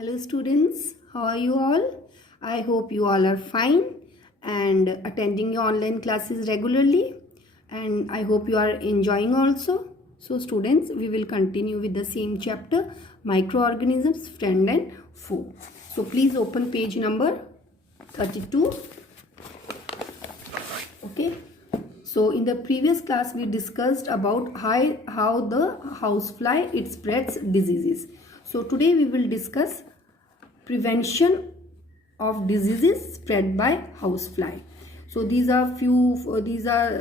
Hello students, how are you all? I hope you all are fine and attending your online classes regularly, and I hope you are enjoying also. So students, we will continue with the same chapter, microorganisms, friend and foe. So please open page number 32. Okay. So in the previous class we discussed about how the housefly it spreads diseases. So today we will discuss prevention of diseases spread by housefly. So these are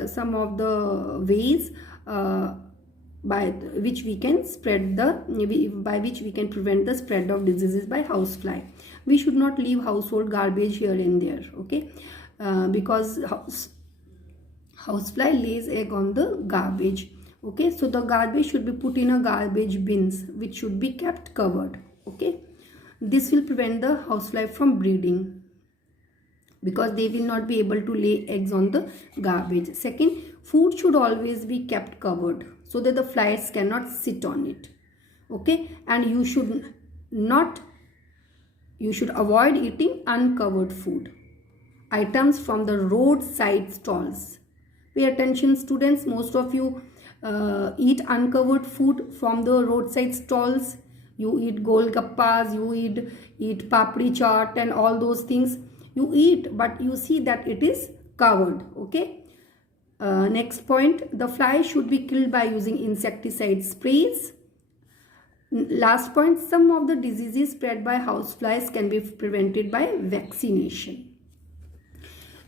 some of the ways by which we can prevent the spread of diseases by housefly. We should not leave household garbage here and there, okay, because housefly lays egg on the garbage. Okay, so the garbage should be put in a garbage bins which should be kept covered. Okay, this will prevent the housefly from breeding because they will not be able to lay eggs on the garbage. Second, food should always be kept covered so that the flies cannot sit on it. Okay, and you should avoid eating uncovered food items from the roadside stalls. Pay attention students, most of you eat uncovered food from the roadside stalls. You eat golgappas, you eat papri chaat and all those things. You eat, but you see that it is covered. Okay. Next point, the fly should be killed by using insecticide sprays. Last point, some of the diseases spread by houseflies can be prevented by vaccination.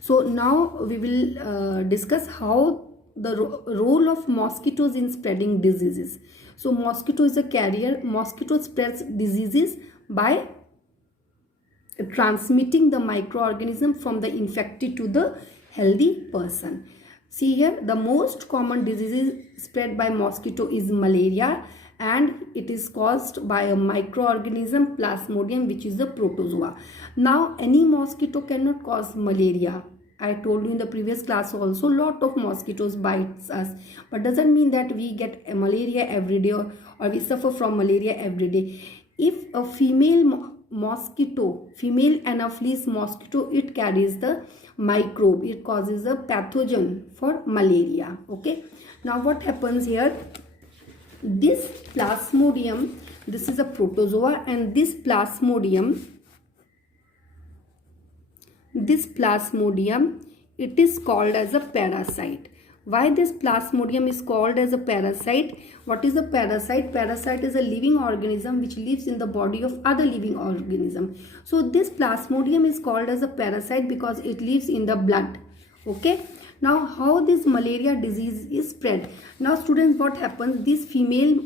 So now we will discuss how the role of mosquitoes in spreading diseases. So mosquito is a carrier. Mosquito spreads diseases by transmitting the microorganism from the infected to the healthy person. See here, the most common diseases spread by mosquito is malaria, and it is caused by a microorganism Plasmodium, which is a protozoa. Now any mosquito cannot cause malaria. I told you in the previous class also, lot of mosquitoes bites us, but doesn't mean that we get malaria every day or we suffer from malaria every day. If a female mosquito, female Anopheles mosquito, it carries the microbe, it causes a pathogen for malaria. Okay, now what happens here, this Plasmodium, this is a protozoa, and this Plasmodium, it is called as a parasite. Why this Plasmodium is called as a parasite? What is a parasite? Parasite is a living organism which lives in the body of other living organism. So this Plasmodium is called as a parasite because it lives in the blood. Okay, now how this malaria disease is spread? Now students, what happens, this female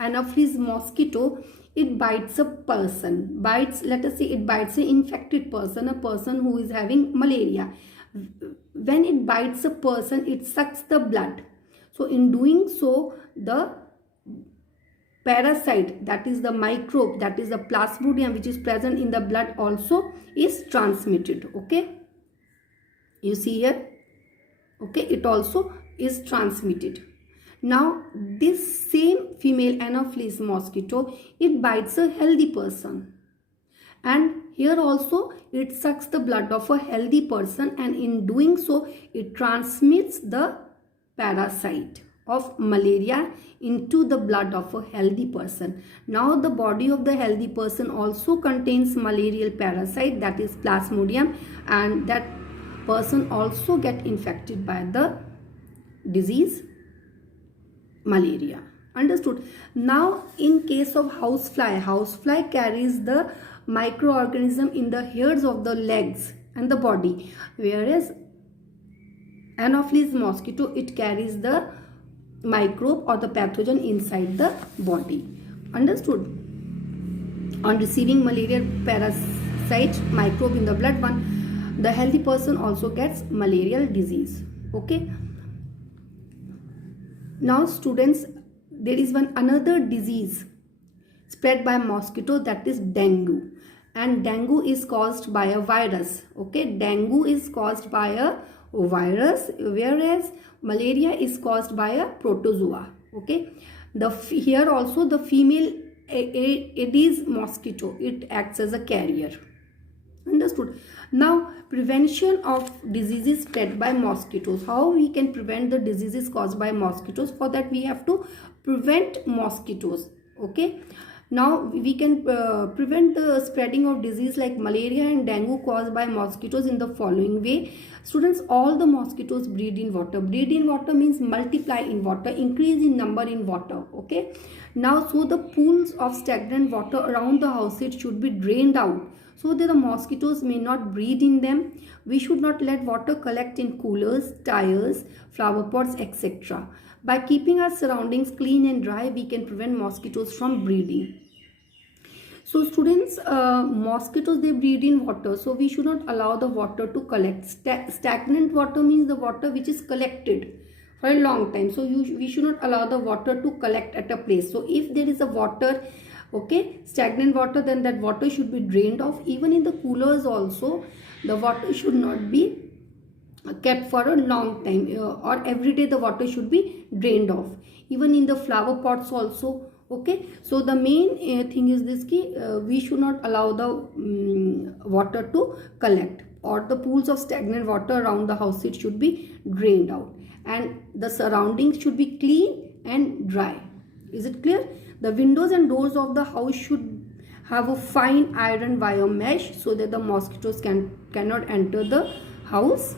Anopheles mosquito, it bites a person, let us say it bites an infected person, a person who is having malaria. When it bites a person, it sucks the blood. So in doing so, the parasite, that is the microbe, that is the Plasmodium which is present in the blood, also is transmitted. Okay, you see here. Okay, it also is transmitted. Now this same female Anopheles mosquito, it bites a healthy person, and here also it sucks the blood of a healthy person, and in doing so it transmits the parasite of malaria into the blood of a healthy person. Now the body of the healthy person also contains malarial parasite, that is Plasmodium, and that person also get infected by the disease malaria. Understood? Now in case of housefly carries the microorganism in the hairs of the legs and the body, whereas Anopheles mosquito, it carries the microbe or the pathogen inside the body. Understood? On receiving malaria parasite microbe in the blood, the healthy person also gets malarial disease. Okay, now students, there is another disease spread by mosquito, that is dengue, and dengue is caused by a virus. Okay, dengue is caused by a virus, whereas malaria is caused by a protozoa. Okay, here also the female Aedes mosquito, it acts as a carrier. Understood. Now, prevention of diseases spread by mosquitoes. How we can prevent the diseases caused by mosquitoes? For that we have to prevent mosquitoes. Okay. Now we can prevent the spreading of disease like malaria and dengue caused by mosquitoes in the following way. Students, all the mosquitoes breed in water. Breed in water means multiply in water, increase in number in water. Okay. Now, so the pools of stagnant water around the house, it should be drained out so that the mosquitoes may not breed in them. We should not let water collect in coolers, tires, flower pots, etc. By keeping our surroundings clean and dry, we can prevent mosquitoes from breeding. So students, mosquitoes, they breed in water, so we should not allow the water to collect. Stagnant water means the water which is collected for a long time. So we should not allow the water to collect at a place. So if there is a water, okay, stagnant water, then that water should be drained off. Even in the coolers also, the water should not be kept for a long time, or every day the water should be drained off. Even in the flower pots also. Okay, so the main thing is this ki we should not allow the water to collect, or the pools of stagnant water around the house, it should be drained out, and the surroundings should be clean and dry. Is it clear? The windows and doors of the house should have a fine iron wire mesh so that the mosquitoes cannot enter the house.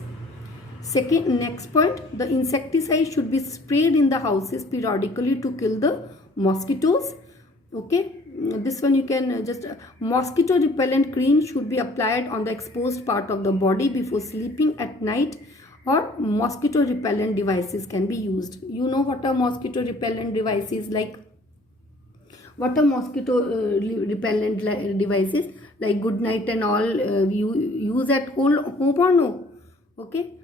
Next point, the insecticide should be sprayed in the houses periodically to kill the mosquitoes. Okay, this one you can just mosquito repellent cream should be applied on the exposed part of the body before sleeping at night, or mosquito repellent devices can be used. You know what are mosquito repellent devices? Like, what are mosquito repellent devices? Like good night and all, you use at home or no? Okay.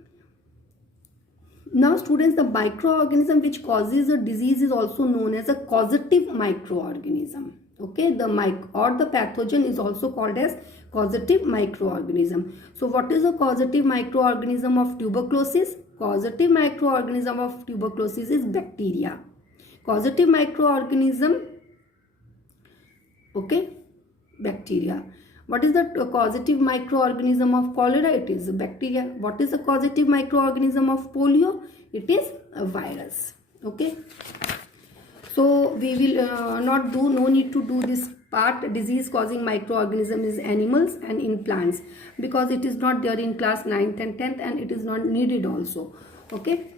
Now students, the microorganism which causes a disease is also known as a causative microorganism. Okay, the pathogen is also called as causative microorganism. So what is a causative microorganism of tuberculosis? Causative microorganism of tuberculosis is bacteria. Causative microorganism, okay, bacteria. What is the causative microorganism of cholera? It is a bacteria. What is the causative microorganism of polio? It is a virus. Okay. So we will no need to do this part. Disease causing microorganism is animals and in plants, because it is not there in class 9th and 10th, and it is not needed also. Okay.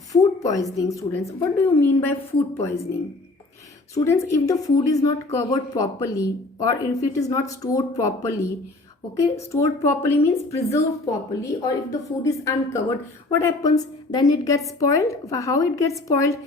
Food poisoning, students. What do you mean by food poisoning? Students, if the food is not covered properly, or if it is not stored properly, okay, stored properly means preserved properly, or if the food is uncovered, what happens? Then it gets spoiled. How it gets spoiled?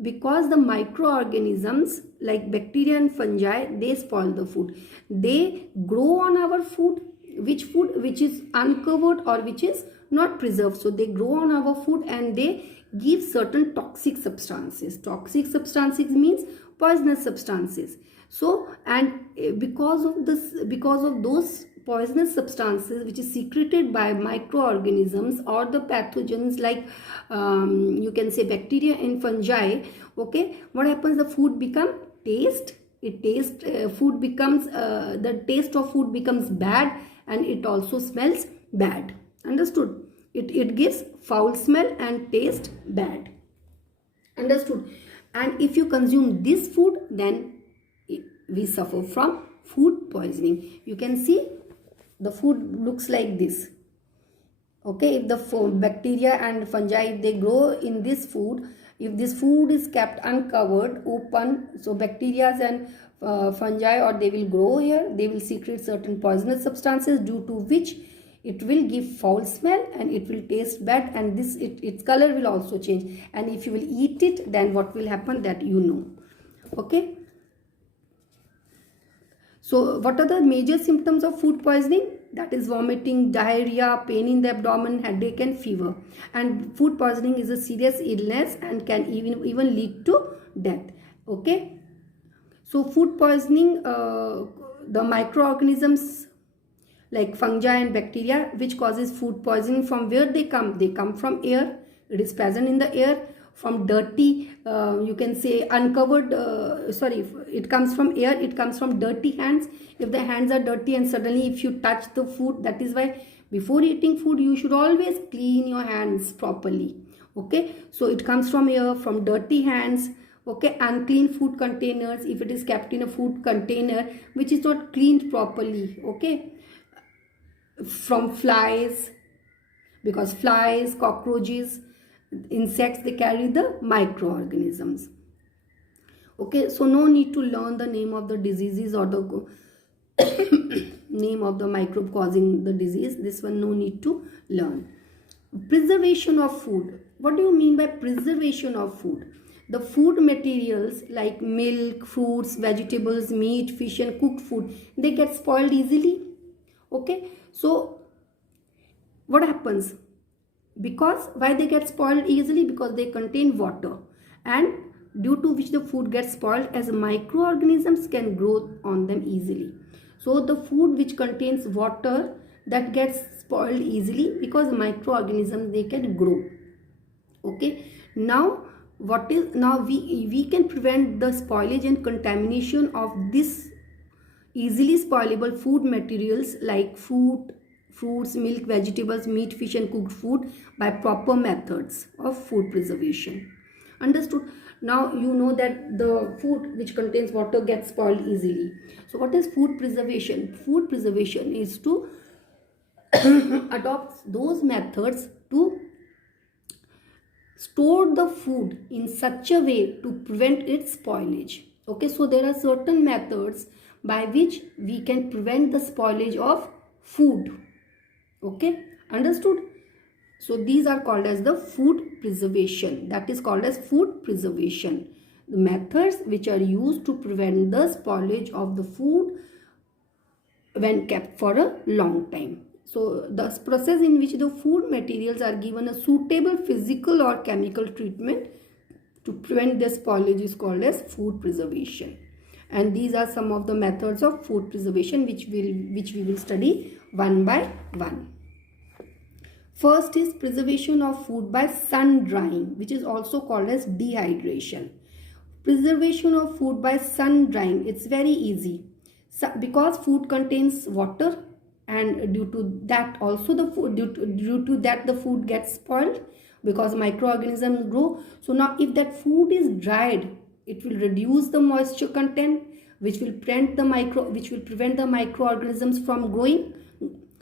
Because the microorganisms like bacteria and fungi, they spoil the food. They grow on our food. Which food? Which is uncovered or which is not preserved. So they grow on our food and they give certain toxic substances. Toxic substances means poisonous substances. So, and because of those poisonous substances which is secreted by microorganisms or the pathogens like you can say bacteria and fungi, okay, what happens? The food become taste. The taste of food becomes bad, and it also smells bad. Understood? It gives foul smell and taste bad. Understood? And if you consume this food, then we suffer from food poisoning. You can see the food looks like this. Okay, if the bacteria and fungi, if they grow in this food, if this food is kept uncovered, open, so bacteria and fungi, or they will grow here, they will secrete certain poisonous substances, due to which it will give foul smell and it will taste bad, and its color will also change. And if you will eat it, then what will happen, that you know. Okay. So what are the major symptoms of food poisoning? That is vomiting, diarrhea, pain in the abdomen, headache and fever. And food poisoning is a serious illness and can even lead to death. Okay. So food poisoning, the microorganisms like fungi and bacteria which causes food poisoning, from where they come? They come from air. It is present in the air. from dirty, you can say uncovered, sorry, it comes from air, it comes from dirty hands. If the hands are dirty and suddenly if you touch the food, that is why before eating food you should always clean your hands properly. Okay, so it comes from air, from dirty hands. Okay, unclean food containers, if it is kept in a food container which is not cleaned properly. Okay, from flies, because flies, cockroaches, insects, they carry the microorganisms. Okay, so no need to learn the name of the diseases or the name of the microbe causing the disease. This one no need to learn. Preservation of food. What do you mean by preservation of food? The food materials like milk, fruits, vegetables, meat, fish and cooked food, they get spoiled easily. Okay, so what happens? Because why they get spoiled easily? Because they contain water, and due to which the food gets spoiled, as microorganisms can grow on them easily. So the food which contains water, that gets spoiled easily because microorganisms, they can grow. Okay, now what is, now we can prevent the spoilage and contamination of this easily spoilable food materials like fruits, milk, vegetables, meat, fish and cooked food by proper methods of food preservation. Understood? Now you know that the food which contains water gets spoiled easily. So what is food preservation? Food preservation is to adopt those methods to store the food in such a way to prevent its spoilage. Okay, so there are certain methods by which we can prevent the spoilage of food. Okay, understood? So these are called as the food preservation. That is called as food preservation. The methods which are used to prevent the spoilage of the food when kept for a long time. So the process in which the food materials are given a suitable physical or chemical treatment to prevent the spoilage is called as food preservation. And these are some of the methods of food preservation which we will study one by one. First is preservation of food by sun drying, which is also called as dehydration. Preservation of food by sun drying, it's very easy. So, because food contains water, and due to that also the food, due to that the food gets spoiled because microorganisms grow. So now if that food is dried, it will reduce the moisture content, which will prevent the microorganisms from growing.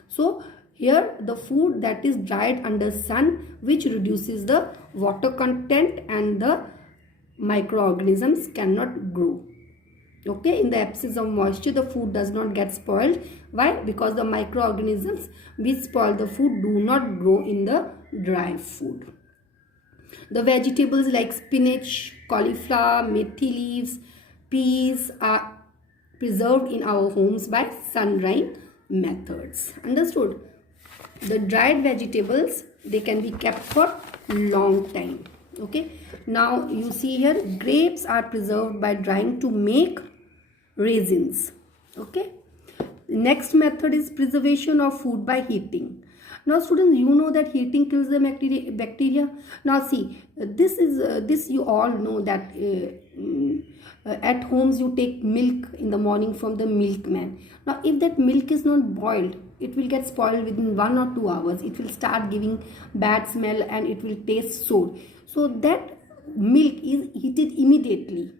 So here the food that is dried under sun, which reduces the water content, and the microorganisms cannot grow. Okay, in the absence of moisture, the food does not get spoiled. Why? Because the microorganisms which spoil the food do not grow in the dry food. The vegetables like spinach, cauliflower, methi leaves, peas are preserved in our homes by sun drying methods. Understood? The dried vegetables, they can be kept for long time. Okay, now you see here, grapes are preserved by drying to make raisins. Okay, next method is preservation of food by heating. Now students, you know that heating kills the bacteria. Now see, this you all know that at homes you take milk in the morning from the milkman. Now if that milk is not boiled, it will get spoiled within 1 or 2 hours. It will start giving bad smell and it will taste sour. So that milk is heated immediately.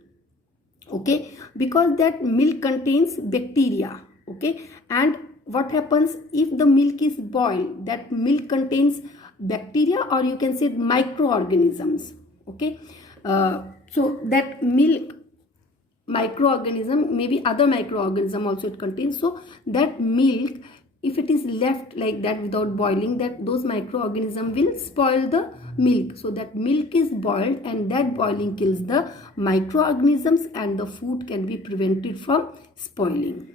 Okay, because that milk contains bacteria. Okay, and what happens if the milk is boiled? That milk contains bacteria, or you can say microorganisms. Okay, so that milk microorganism, maybe other microorganism also it contains. So that milk, if it is left like that without boiling, that those microorganisms will spoil the milk. So that milk is boiled, and that boiling kills the microorganisms, and the food can be prevented from spoiling.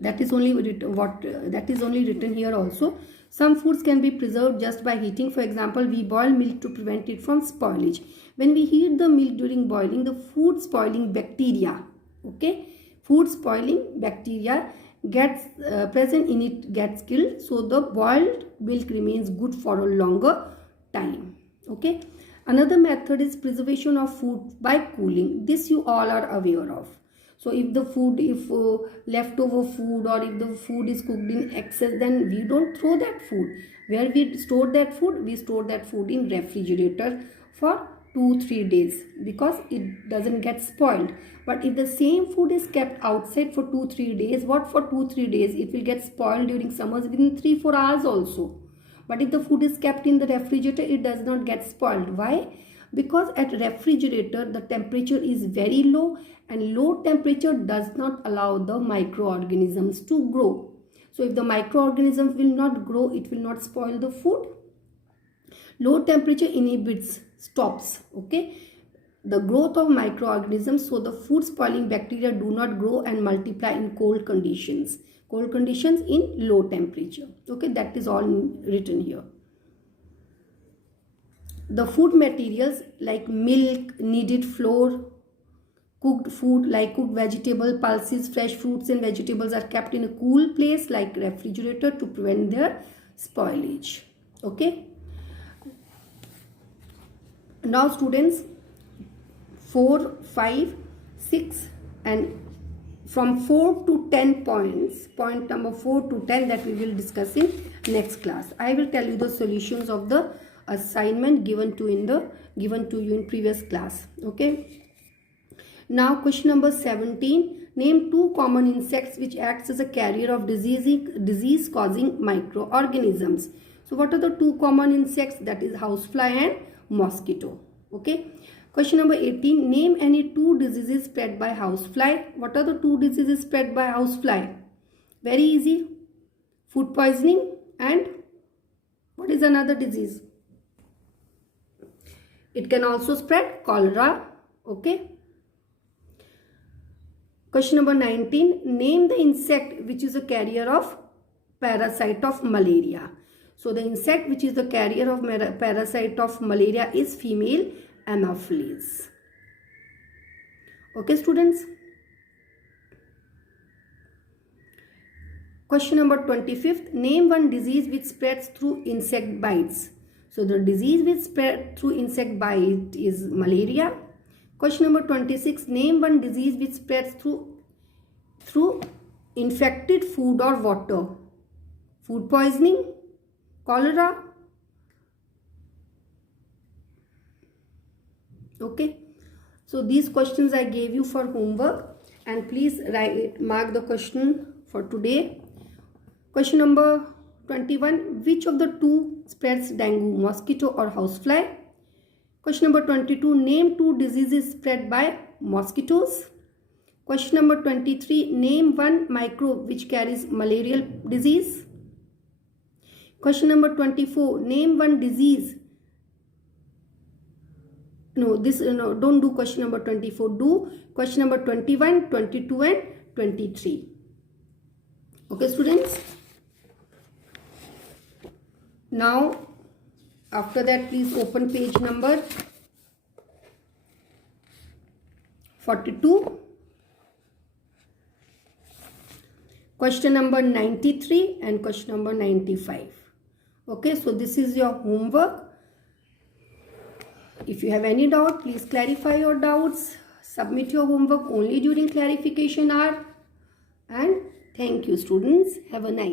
That is only written here also. Some foods can be preserved just by heating. For example, we boil milk to prevent it from spoilage. When we heat the milk during boiling, the food spoiling bacteria, okay, food spoiling bacteria gets present in it gets killed. So the boiled milk remains good for a longer time. Okay, Another method is preservation of food by cooling. This you all are aware of. So if the food, if leftover food, or if the food is cooked in excess, then we don't throw that food. Where we store that food? We store that food in refrigerator for 2-3 days, because it doesn't get spoiled. But if the same food is kept outside for 2-3 days, what for 2-3 days? It will get spoiled during summers within 3-4 hours also. But if the food is kept in the refrigerator, it does not get spoiled. Why? Because at refrigerator the temperature is very low, and low temperature does not allow the microorganisms to grow. So if the microorganisms will not grow, it will not spoil the food. Low temperature inhibits, stops, okay, the growth of microorganisms, so the food spoiling bacteria do not grow and multiply in cold conditions in low temperature. Okay, that is all written here. The food materials like milk, kneaded flour, cooked food like cooked vegetable, pulses, fresh fruits and vegetables are kept in a cool place like refrigerator to prevent their spoilage. Okay. Now students, 4, 5, 6 and from 4 to 10 points, point number 4 to 10, that we will discuss in next class. I will tell you the solutions of the assignment given to you in previous class. Okay. Now question number 17. Name 2 common insects which acts as a carrier of disease causing microorganisms. So what are the 2 common insects? That is housefly and mosquito. Okay. Question number 18. Name any 2 diseases spread by housefly. What are the 2 diseases spread by housefly? Very easy. Food poisoning and what is another disease? It can also spread cholera. Okay. Question number 19. Name the insect which is a carrier of parasite of malaria. So the insect which is the carrier of parasite of malaria is female Anopheles. Okay students. Question number 25th. Name one disease which spreads through insect bites. So the disease which spread through insect bite is malaria. Question number 26. Name one disease which spreads through infected food or water. Food poisoning, cholera. Okay. So these questions I gave you for homework, and please mark the question for today. Question number 21. Which of the 2 spreads dengue, mosquito or housefly? Question number 22. Name 2 diseases spread by mosquitoes. Question number 23. Name 1 microbe which carries malarial disease. Question number 24. Name 1 disease. Don't do question number 24. Do question number 21, 22 and 23. Okay students. Now after that, please open page number 42. Question number 93 and question number 95. Okay, so this is your homework. If you have any doubt, please clarify your doubts. Submit your homework only during clarification hour. And thank you students. Have a nice